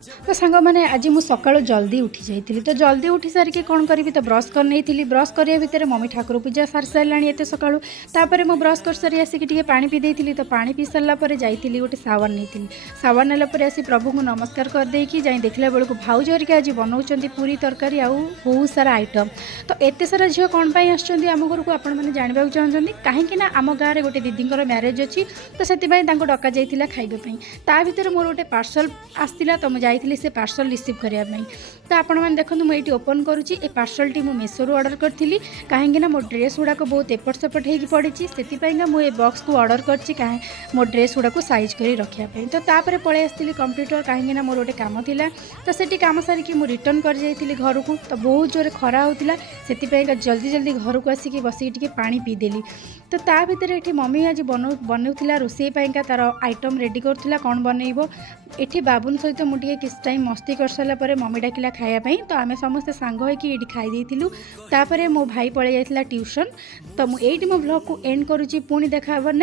तो सांग मैंने आज मुझे सका जल्दी उठी जाइली तो जल्दी उठी सारिकी कौन करी तो ब्रश कर नहीं ब्रश करिया भितर मम्मी ठाकुर पूजा सारी सारा एत सका तापर मुझे ब्रश कर सारी आसिक पानी पी देती तो पानी पी सारापर जाइली गोटे सावर नहीं सावर नालापर आसी प्रभु को नमस्कार करदेकी जाई देखला बेलू भाउज हरिका आज बनाऊँ पूरी तरकारी आउ बहुत सारा आइटम तो एत सारा झील कौन आम घर को आपण मैंने जानवा चाहते कहीं आम गाँव में गोटे दीदी म्यारेज अच्छी तो से डका जाइला खाइबापी ता भर मोर गोटे पार्सल आसला तो मुझे जाइली से पार्सल रिसीव करने तो आपण मैंने देखो मुझे ओपन करुँची ए पार्सलटी मुझे मेसोरू ऑर्डर करी कहीं मो ड्रेस गुड़ाक बहुत एपट सेपट हो पड़ी से मुझे बॉक्स को ऑर्डर कर मो ड्रेस गुड़ाक साइज कर रखापी तो तापर पलि आसती कंप्यूटर कहीं मोर गोटे कम था तो से कम सारिकी मुझे रिटर्न कर जाइली घर को तो बहुत जोर खरा होता से जल्दी जल्दी घर को आसिक बसिक पानी पीदेली तो ता भर ये मम्मी आज बनाऊला रोसई तार आइटम रेडी करूला कौन बनइब ये बाबुन सहित मुझे किस टाइम मस्ती कर सारापर मम्मी डाकिला खायापी तो आम समस्ते सांग होइकी ये खाई तापर मो भाई पलि जाइला ट्यूशन तो मुझे मो ब्लॉग को एंड करुँची पुणी देखा